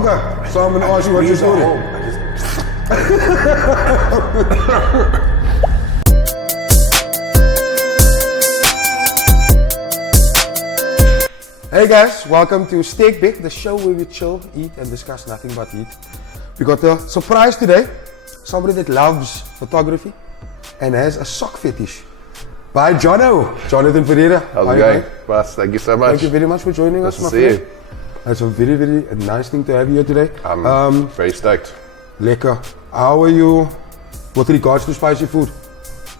Okay, so I'm gonna ask you what your story. Hey guys, welcome to SterkBek, the show where we chill, eat and discuss nothing but eat. We got a surprise today, somebody that loves photography and has a sock fetish. ByJono, Jonathan Ferreira. How's it going? Boss, thank you so much. Thank you very much for joining us, my friend. It's a very, very nice thing to have you here today. I'm very stoked. Lekker. How are you with regards to spicy food?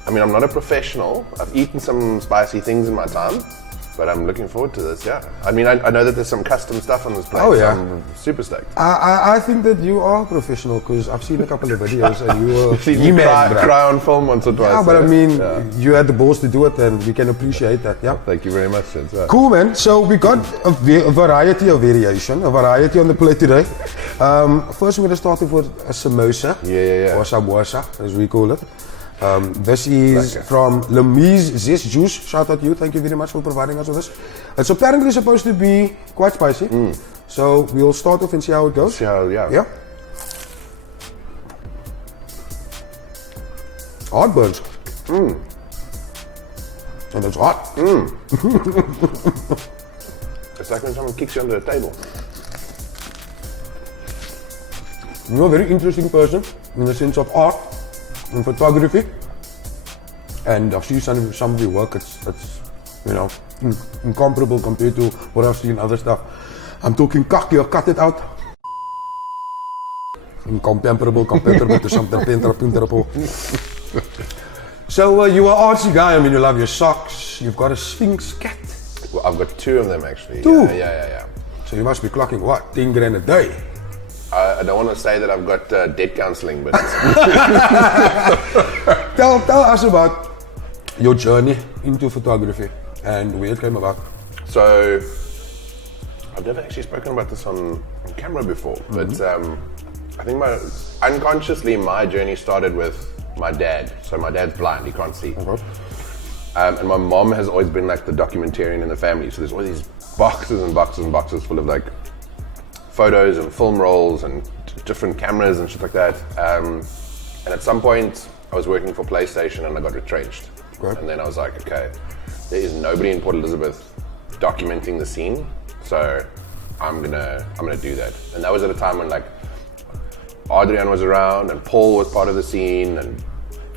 I mean, I'm not a professional. I've eaten some spicy things in my time, but I'm looking forward to this, yeah. I mean, I know that there's some custom stuff on this plate, Oh, yeah. so I'm super stoked. I think that you are professional because I've seen a couple of videos and you were See me cry on film once or twice. Yeah, but I mean, you had the balls to do it and we can appreciate that, yeah. Thank you very much. Cool, man. So we got a variety of variation, a variety on the plate today. First we're going to start off with a samosa. Yeah. Or samosa, as we call it. This is from Lemise Zest Juice. Shout out to you. Thank you very much for providing us with this. It's apparently supposed to be quite spicy. So we'll start off and see how it goes. Yeah. Hot burns. And it's hot. It's like when someone kicks you under the table. You're a very interesting person in the sense of art and photography, and I've seen some of your work. It's you know, incomparable compared to what I've seen other stuff. I'm talking cocky or cut it out. Incomparable to something pinterable. So you are artsy guy. I mean, you love your socks. You've got a Sphinx cat. Well, I've got 2 of them actually. Two? Yeah. So you must be clocking what, 10 grand a day? I don't want to say that I've got debt counseling, but Tell us about your journey into photography and where it came about. So I've never actually spoken about this on camera before, but I think unconsciously my journey started with my dad. So my dad's blind, he can't see. And my mom has always been like the documentarian in the family, so there's all these boxes and boxes and boxes full of like photos and film rolls and different cameras and shit like that. And at some point I was working for PlayStation and I got retrenched. And then I was like, okay, there is nobody in Port Elizabeth documenting the scene, so I'm gonna do that. And that was at a time when like Adrian was around and Paul was part of the scene and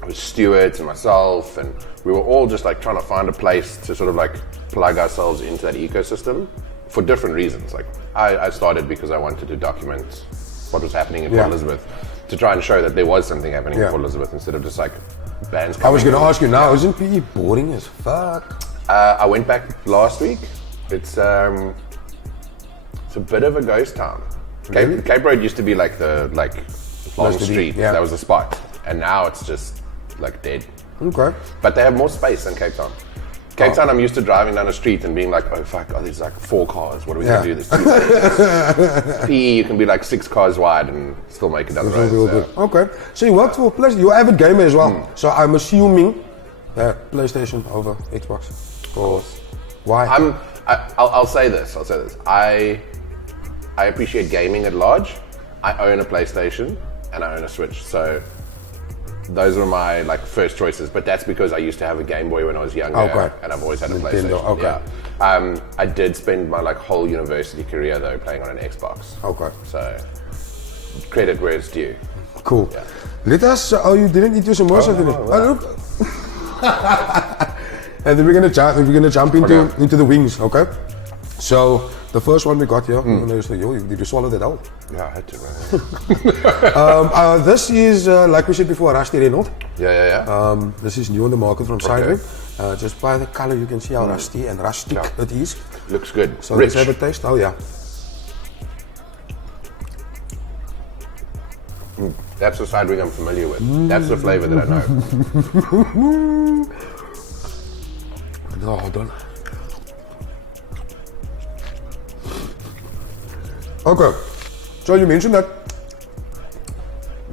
it was Stuart and myself, and we were all just like trying to find a place to sort of like plug ourselves into that ecosystem for different reasons. Like I started because I wanted to document what was happening in Port Elizabeth, to try and show that there was something happening in Port Elizabeth instead of just like bands coming. I was going to ask you now, isn't PE boring as fuck? I went back last week. It's a bit of a ghost town. Really? Cape Road used to be like the long street. That was the spot, and now it's just like dead. Okay. But they have more space than Cape Town. Cape Town, I'm used to driving down the street and being like, oh fuck, there's like 4 cars. What are we gonna do? There's 2 cars. PE, you can be like 6 cars wide and still make it down the road. Okay. So you worked for PlayStation. You're an avid gamer as well. So I'm assuming that PlayStation over Xbox. Of course. Why? I'll say this. I appreciate gaming at large. I own a PlayStation and I own a Switch. So those were my like first choices, but that's because I used to have a Game Boy when I was younger, and I've always had a PlayStation. Yeah. I did spend my like whole university career though playing on an Xbox. So credit where it's due. Cool. Yeah. Let us. Oh, you didn't eat your samosa today. Look. And then we're gonna jump into the wings. Okay. So the first one we got here. Did you swallow that out? Yeah, I had to, man. This is, like we said before, Rusty Reynolds. Yeah. This is new on the market from Sideway. Just by the color, you can see how rusty and rustic it is. Looks good. So let's have a taste. Oh, yeah. That's the side wing I'm familiar with. That's the flavor that I know. No, hold on. Okay, so you mentioned that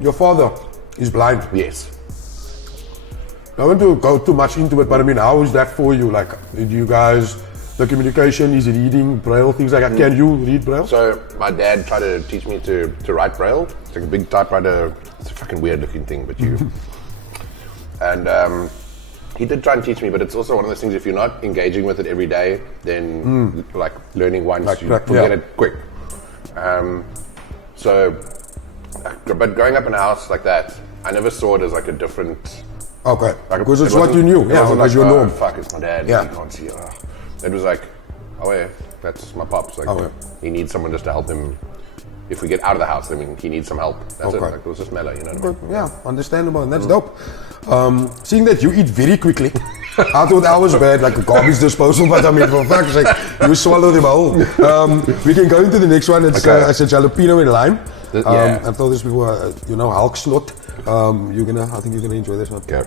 your father is blind. Yes. I don't want to go too much into it, but I mean, how is that for you? Like, did the communication is reading Braille, things like that. Can you read Braille? So my dad tried to teach me to write Braille. It's like a big typewriter. It's a fucking weird looking thing, but you. And he did try and teach me, but it's also one of those things. If you're not engaging with it every day, then like learning once, Like you that, forget yeah. it quick. But growing up in a house like that, I never saw it as like a different. Okay, Like, because it's it what you knew. It Yeah, wasn't because like, your norm. fuck, it's my dad. Yeah. You can't see. It was like, oh yeah, that's my pops. Like, Okay. he needs someone just to help him. If we get out of the house, then he needs some help. That's it. Okay. Like, it was just mellow, you know what I mean? Yeah, understandable, and that's dope. Seeing that you eat very quickly, I thought I was bad, like a garbage disposal, but I mean, for fuck's sake, you swallow them all. We can go into the next one. It's Okay. I said jalapeno and lime. Yeah. I've told this before. Hulk snot. I think you're gonna enjoy this one. Okay.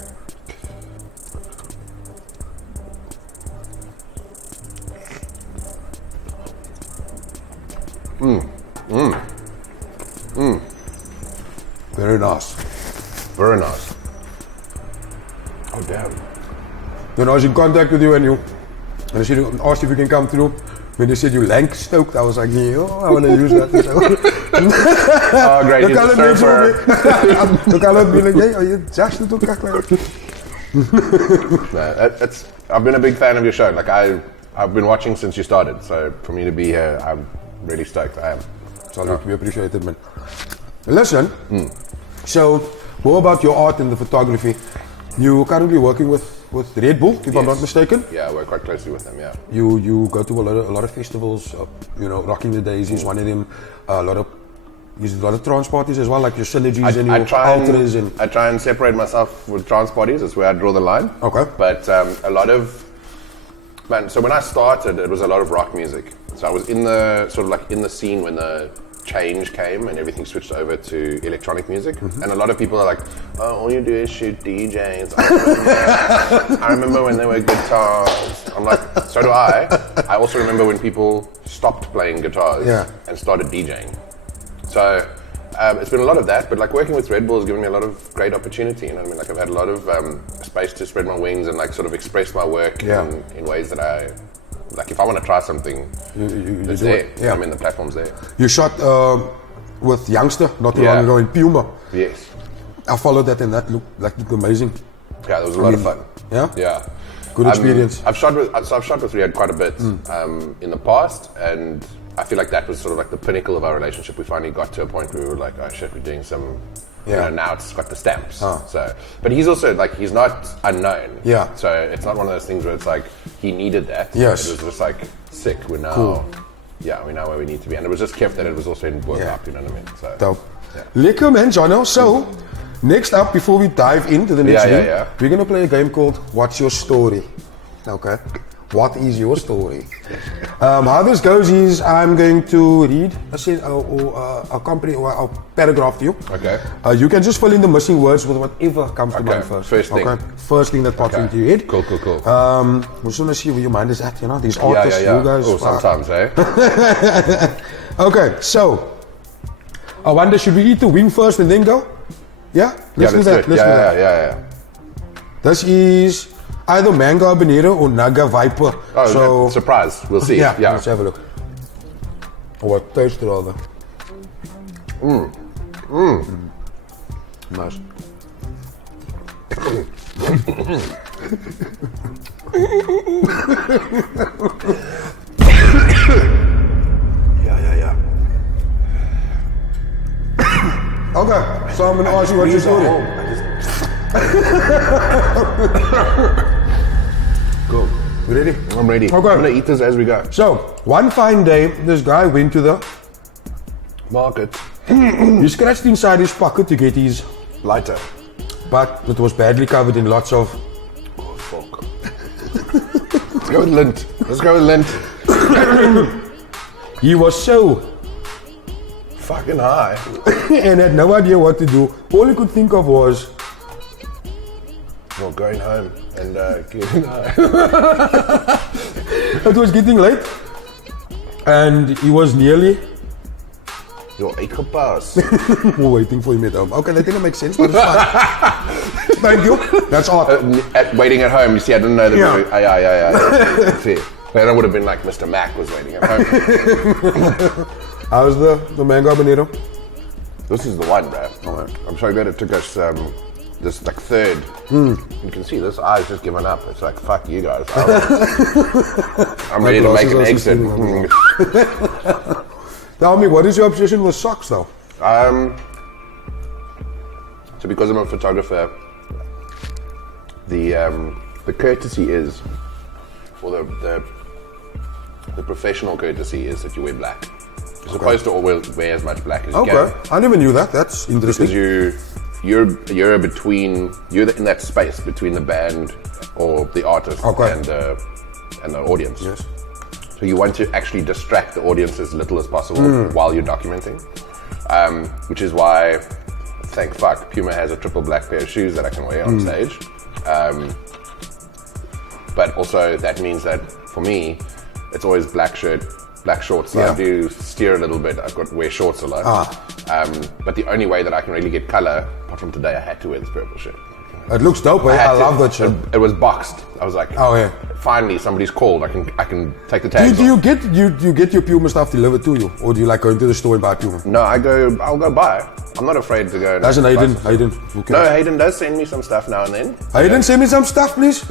Very nice. Very nice. Oh damn. I was in contact with you, and I said, asked if you can come through. When they said you lank stoked, I was like, yeah, I want to use that. Oh great, Dan he's kan a het niet zo surfer. weer. Dan kan het niet like, hey, je zegt het ook echt. No, I've been a big fan of your show. Like I've been watching since you started. So for me to be here, I'm really stoked. I am. Salute, we appreciate it, man. Listen, so more about your art and the photography. You're currently working with Redbull, if I'm not mistaken. Yeah, I work quite closely with them. Yeah. You go to a lot of festivals. Rocking the Days is one of them. A lot of trance parties as well, like your synergies and your ultras and. I try and separate myself with trance parties. That's where I draw the line. Okay. But a lot of so when I started, it was a lot of rock music. So I was in the scene when the change came and everything switched over to electronic music. And a lot of people are like, oh, all you do is shoot DJs. I remember when there were guitars. I'm like, so do I. I also remember when people stopped playing guitars and started DJing. So it's been a lot of that, but like working with Redbull has given me a lot of great opportunity. You know what I mean? Like I've had a lot of space to spread my wings and like sort of express my work in ways that like if I want to try something, it's there. Yeah. I mean, the platform's there. You shot with Youngster not too long ago in Puma. Yes. I followed that and that looked amazing. Yeah, that was a lot of fun. Yeah? Yeah. Good experience. I've shot with Riyadh quite a bit in the past, and I feel like that was sort of like the pinnacle of our relationship. We finally got to a point where we were like, oh shit, we're doing some. Now it's got the stamps. So, but he's also like, he's not unknown. Yeah. So it's not one of those things where it's like he needed that. Yes. It was just like sick. We're now, we're now where we need to be, and it was just kept that it was also in work up. You know what I mean? So. Dope. Lekker man, Jono. So, next up, before we dive into the next game, we're gonna play a game called What's Your Story? Okay. What is your story? How this goes is I'm going to read a paragraph to you. Okay. You can just fill in the missing words with whatever comes to mind first. First thing. Okay. First thing that pops into your head. Cool. We just want to see where your mind is at, these artists, you guys. Oh, sometimes, eh? Okay, so I wonder, should we eat the wing first and then go? Yeah? Let's do that. Yeah. This is either mango habanero or naga viper. Oh, so surprise. We'll see. Yeah, let's have a look. Or what taste rather. Nice. Yeah. Okay, so I'm gonna ask you what's your story. Cool. You ready? I'm ready. Okay. I'm gonna eat this as we go. So, one fine day, this guy went to the Market. He scratched inside his pocket to get his Lighter. but it was badly covered in lots of. Oh, fuck. Let's go with lint. He was so Fucking high. and had no idea what to do. All he could think of was Well, going home and getting high. it was getting late, and he was nearly Your eetgepas. waiting for him at home. Okay, that didn't make sense, but it's fine. Thank you. That's all. Waiting at home, you see, I didn't know that. Yeah. Yeah. See. Then I would have been like Mr. Mac was waiting at home. How's the mango habanero? This is the one, bro. Alright. I'm so glad it took us this like third. You can see this eye's just given up. It's like, fuck you guys. I'm ready to make an exit. Tell me, what is your obsession with socks though? So because I'm a photographer, the courtesy is, or the professional courtesy is that you wear black. You're supposed to always wear as much black as you can. Okay, I never knew that. That's interesting. Because you're in that space between the band or the artist and the audience. Yes. So you want to actually distract the audience as little as possible while you're documenting, which is why, thank fuck, Puma has a triple black pair of shoes that I can wear on stage. But also that means that for me, it's always black shirt, black shorts. So I do steer a little bit. I've got to wear shorts a lot. But the only way that I can really get color, apart from today, I had to wear this purple shirt. It looks dope, I love that shirt. It was boxed. I was like, oh yeah. Finally, somebody's called. I can take the tags Do you off. get your Puma stuff delivered to you, or do you like go into the store and buy Puma? No, I'll go buy. I'm not afraid to go. That's an Hayden. Okay. No, Hayden does send me some stuff now and then. Hayden, send me some stuff, please.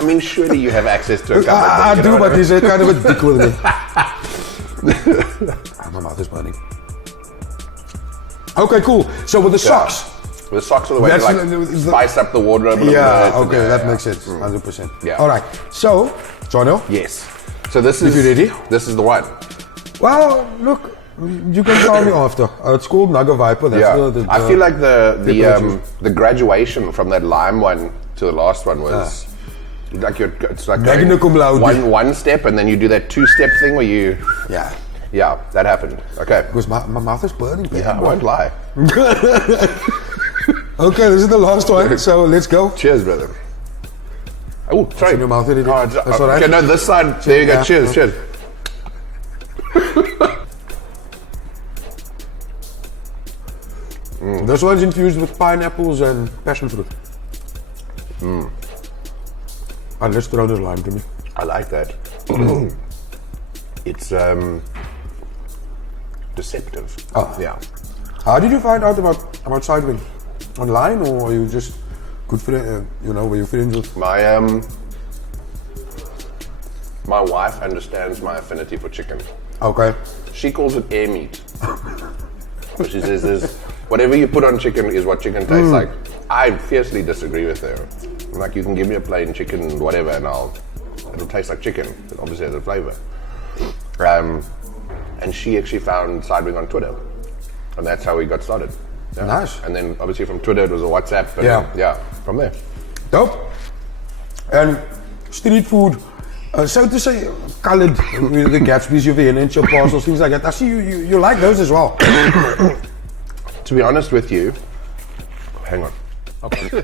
I mean, surely you have access to a couple I of do, but he's kind of a dick with me. My mouth is burning. Okay, cool. So with the socks. With the socks are the way to like spice up the wardrobe a little bit. Okay, that makes sense. 100%. Yeah. All right. So, Jono. Yes. So this is. If you're ready. This is the one. Well, look, you can tell me after. It's called Nugget Viper. That's I feel like the graduation from that lime one to the last one was like it's like Magna cum laude. one step, and then you do that 2-step thing where you. Yeah, that happened. Okay. Because my mouth is burning. Yeah, I won't lie. Okay, this is the last one, so let's go. Cheers, brother. Oh, sorry. in your mouth already. That's all right. Okay, no, this side. There you go. Cheers, cheers. This one's infused with pineapples and passion fruit. And let's throw this lime to me. I like that. It's deceptive. Yeah. How did you find out about Sidewing? Online, or are you just good friend? Were you friends with? My wife understands my affinity for chicken. Okay. She calls it air meat. She says, whatever you put on chicken is what chicken tastes like. I fiercely disagree with her. Like, you can give me a plain chicken, whatever, and it'll taste like chicken. It obviously has a flavor. And she actually found Sidewing on Twitter, and that's how we got started. Yeah. Nice. And then obviously from Twitter it was a WhatsApp. And from there. Dope. And street food, so to say, colored with the Gatsby's, your Vienna, your parcels, things like that. I see you like those as well. To be honest with you, hang on. Okay.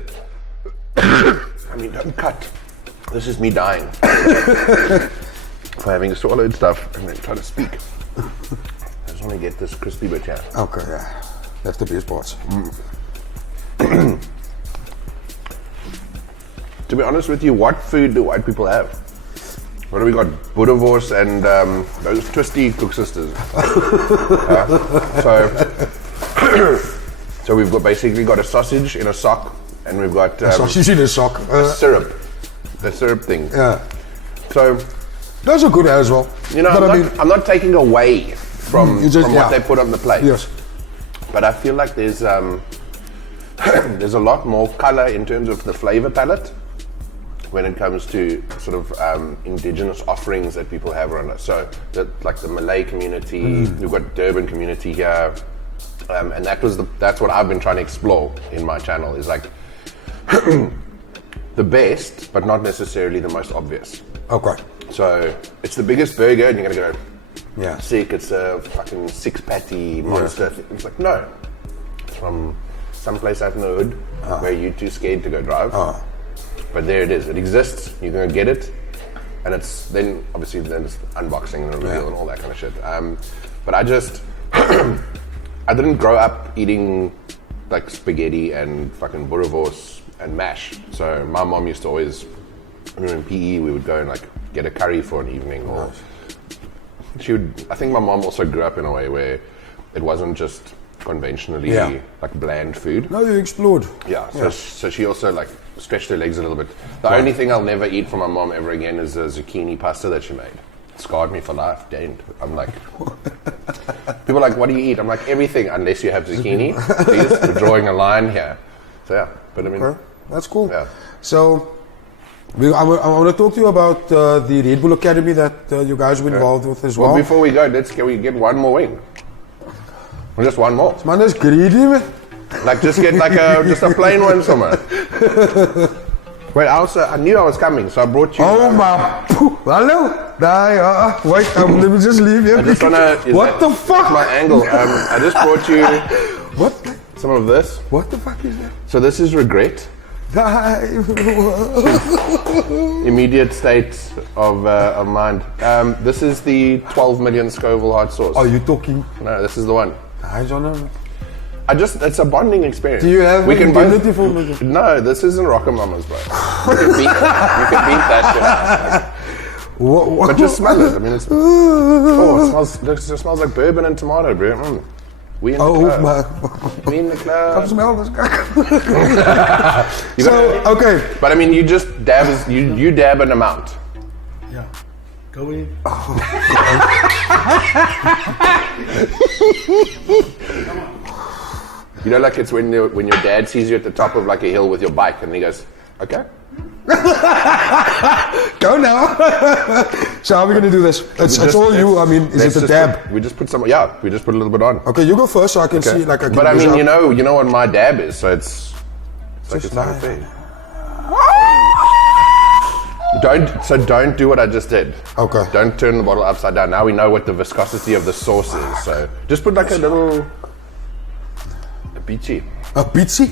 I mean, don't cut. This is me dying. For having swallowed stuff and then trying to speak. I just want to get this crispy bit here. Okay, yeah. That's the best parts. To be honest with you, what food do white people have? What do we got? Boerewors and those twisty cook sisters. So we've got basically got a sausage in a sock, and we've got a sausage in a sock. Syrup. The syrup thing. Yeah. So those are good as well. I'm not taking away from what they put on the plate. Yes. But I feel like there's there's a lot more color in terms of the flavor palette when it comes to sort of indigenous offerings that people have around us. So like the Malay community, we've got Durban community here, and that's what I've been trying to explore in my channel, is like the best, but not necessarily the most obvious. Okay. So it's the biggest burger, and you're gonna go, yeah, sick, it's a fucking 6-patty monster thing. It's like, no. It's from someplace out in the hood where you're too scared to go drive. But there it is. It exists. You're going to get it. And it's then, obviously, then it's unboxing and reveal and all that kind of shit. But I just, I didn't grow up eating like spaghetti and fucking boerewors and mash. So my mom used to always, when we were in PE, we would go and like get a curry for an evening, or she would. I think my mom also grew up in a way where it wasn't just conventionally like bland food. No, you explored. Yeah. So she also like stretched her legs a little bit. The only thing I'll never eat from my mom ever again is the zucchini pasta that she made. Scarred me for life, dang. I'm like, people are like, what do you eat? I'm like, everything unless you have zucchini. Please, we're drawing a line here. So yeah, but I mean, that's cool. Yeah. So, I want to talk to you about the Redbull Academy that you guys were involved with as well. Well, before we go, can we get one more wing? Or just one more? Man, that's greedy, man. Like, just get like just a plain one somewhere. Wait, I knew I was coming, so I brought you. Oh my! Hello, wait, let me just leave here. What the fuck? My angle. I just brought you. What? Some of this. What the fuck is that? So this is regret. Immediate state of mind. This is the 12 million Scoville hot sauce. Are you talking? No, this is the one. ByJono. It's a bonding experience. Do you have we can both? No, this isn't Rockamama's, bro. You can beat that shit. What? But just smell it. I mean, it smells like bourbon and tomato, bro. We in the club. We in the club. Come smell this guy. Okay. But I mean, you just dab, you dab an amount. Yeah. Go in. You know, like it's when your dad sees you at the top of like a hill with your bike, and he goes, "Okay, go now." So how are we gonna do this? It's all you. I mean, is it a dab? We just put some. Yeah, we just put a little bit on. Okay, you go first, so I can see. Like, but I mean, you know what my dab is, so it's like it's not fair. Don't do what I just did. Okay. Don't turn the bottle upside down. Now we know what the viscosity of the sauce is. So just put like a little. Beachy. A beachy?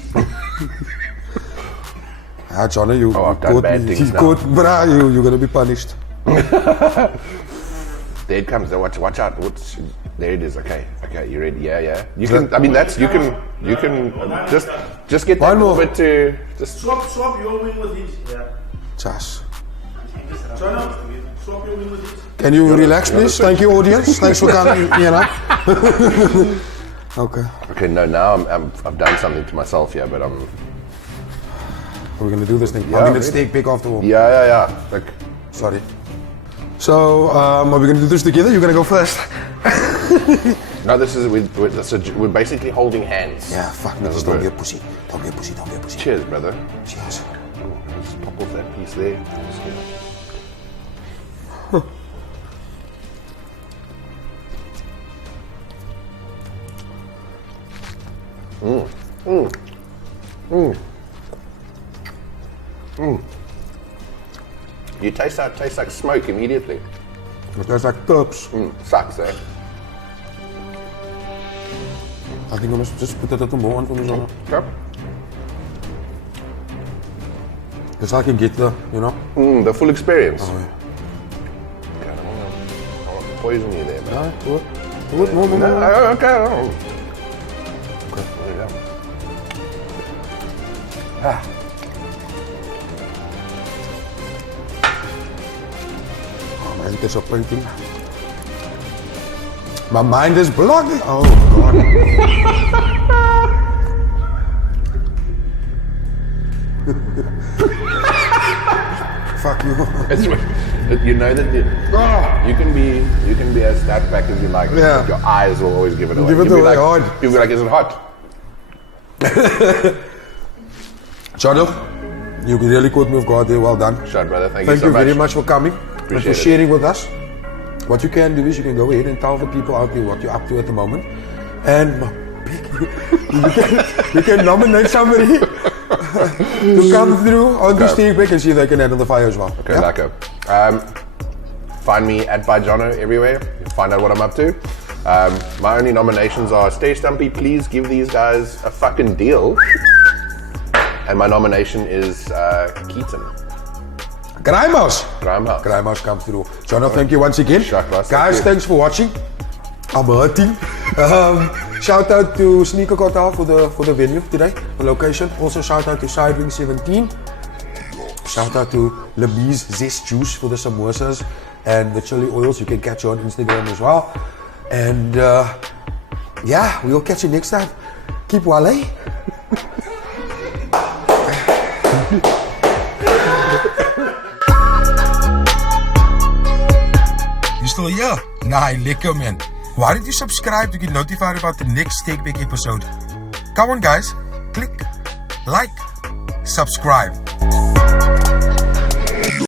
Johnny, you I've done bad things now. You're gonna be punished. There it comes. Watch out. There it is. Okay, you ready? Yeah. You can. I mean, you can just get that little bit to just swap your wing with his. Yeah. Josh. Swap your wing with his. Can you relax, please? Thank you, audience. Thanks for coming. Okay. Okay. No, now I've done something to myself here, but we're gonna do this thing. Yeah, I'm gonna SterkBek after all. Yeah. Like, sorry. So, are we gonna do this together? You're gonna go first. No, we're basically holding hands. Yeah, fuck me. Just don't be a pussy. Don't be a pussy. Cheers, brother. Cheers. Just pop off that piece there. You taste like smoke immediately. It tastes like turps. Sucks, eh? I think I must just put a little more on for me. Okay. Just so I can get the The full experience. Oh, yeah. Okay, I don't want to poison you there, man. No, do it. Do it. No. Okay. Okay. There you go. Oh man, disappointing. My mind is blocked. Oh God. Fuck you. You know that you can be as SterkBek as you like. Yeah. Your eyes will always give it away. Give it away hard. You'll be like, is it hot? Jono, you really caught me off guard there. Well done. Sure, brother. Thank you so much. very much for coming and for sharing with us. What you can do is you can go ahead and tell the people out there what you're up to at the moment, and you can nominate somebody to come through on the SterkBek and see if they can handle the fire as well. Okay, Lako. Find me at ByJono everywhere. Find out what I'm up to. My only nominations are Stay Stumpy. Please give these guys a fucking deal. And my nomination is Keaton. Grimehouse come through. Jono, thank you once again. Sure, guys, thanks for watching. I'm hurting. Shout out to Sneaker Hotel for the venue today, the location. Also shout out to Sidewing 17. Shout out to Lebee's Zest Juice for the samosas and the chili oils. You can catch her on Instagram as well. And yeah, we'll catch you next time. Keep wale. You still here? Nah, lekker man. Why didn't you subscribe to get notified about the next SterkBek episode? Come on guys, click, like, subscribe.